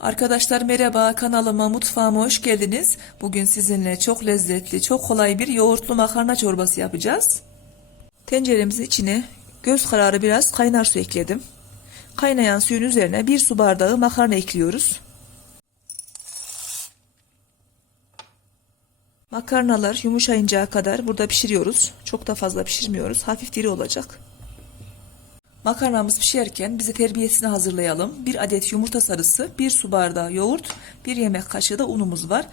Arkadaşlar merhaba kanalıma mutfağıma hoş geldiniz. Bugün sizinle çok lezzetli çok kolay bir yoğurtlu makarna çorbası yapacağız. Tenceremizin içine göz kararı biraz kaynar su ekledim. Kaynayan suyun üzerine bir su bardağı makarna ekliyoruz. Makarnalar yumuşayıncaya kadar burada pişiriyoruz. Çok da fazla pişirmiyoruz. Hafif diri olacak. Makarnamız pişerken bize terbiyesini hazırlayalım. Bir adet yumurta sarısı, bir su bardağı yoğurt, bir yemek kaşığı da unumuz var.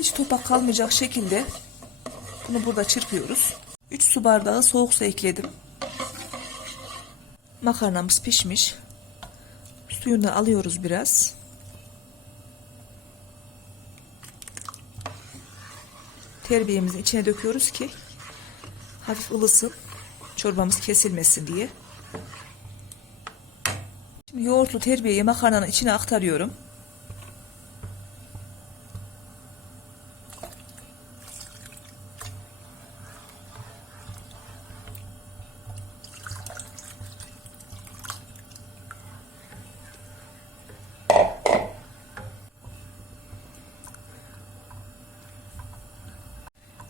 Hiç topak kalmayacak şekilde bunu burada çırpıyoruz. 3 su bardağı soğuk su ekledim. Makarnamız pişmiş. Suyunu alıyoruz biraz. Terbiyemizin içine döküyoruz ki hafif ılısın. Çorbamız kesilmesin diye. Şimdi yoğurtlu terbiyeyi makarnanın içine aktarıyorum.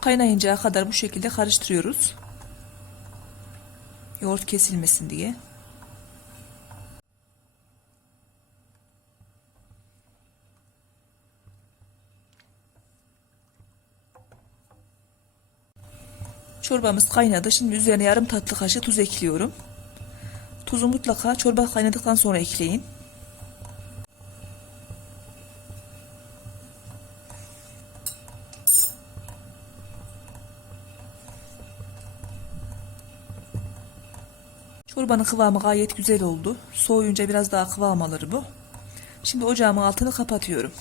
Kaynayıncaya kadar bu şekilde karıştırıyoruz. Yoğurt kesilmesin diye. Çorbamız kaynadı. Şimdi üzerine yarım tatlı kaşığı tuz ekliyorum. Tuzu mutlaka çorba kaynadıktan sonra ekleyin. Çorbanın kıvamı gayet güzel oldu. Soğuyunca biraz daha kıvam alır bu. Şimdi ocağımın altını kapatıyorum.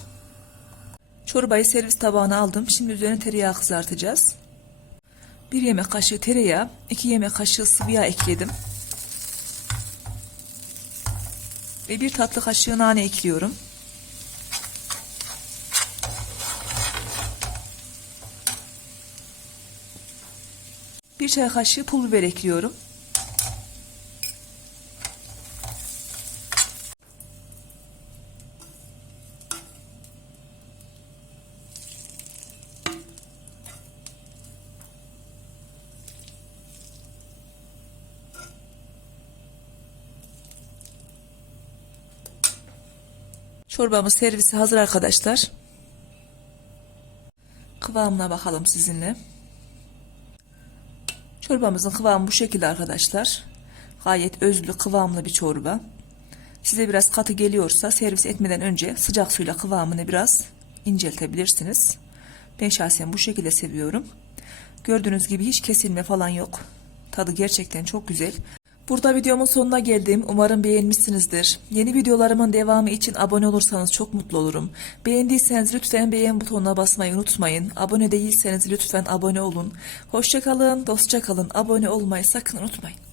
Çorbayı servis tabağına aldım. Şimdi üzerine tereyağı kızartacağız. Bir yemek kaşığı tereyağı, iki yemek kaşığı sıvı yağ ekledim. Ve bir tatlı kaşığı nane ekliyorum. Bir çay kaşığı pul biber ekliyorum. Çorbamız servisi hazır arkadaşlar. Kıvamına bakalım sizinle. Çorbamızın kıvamı bu şekilde arkadaşlar. Gayet özlü kıvamlı bir çorba. Size biraz katı geliyorsa servis etmeden önce sıcak suyla kıvamını biraz inceltebilirsiniz. Ben şahsen bu şekilde seviyorum. Gördüğünüz gibi hiç kesilme falan yok. Tadı gerçekten çok güzel. Burada videomun sonuna geldim. Umarım beğenmişsinizdir. Yeni videolarımın devamı için abone olursanız çok mutlu olurum. Beğendiyseniz lütfen beğen butonuna basmayı unutmayın. Abone değilseniz lütfen abone olun. Hoşçakalın, dostça kalın. Abone olmayı sakın unutmayın.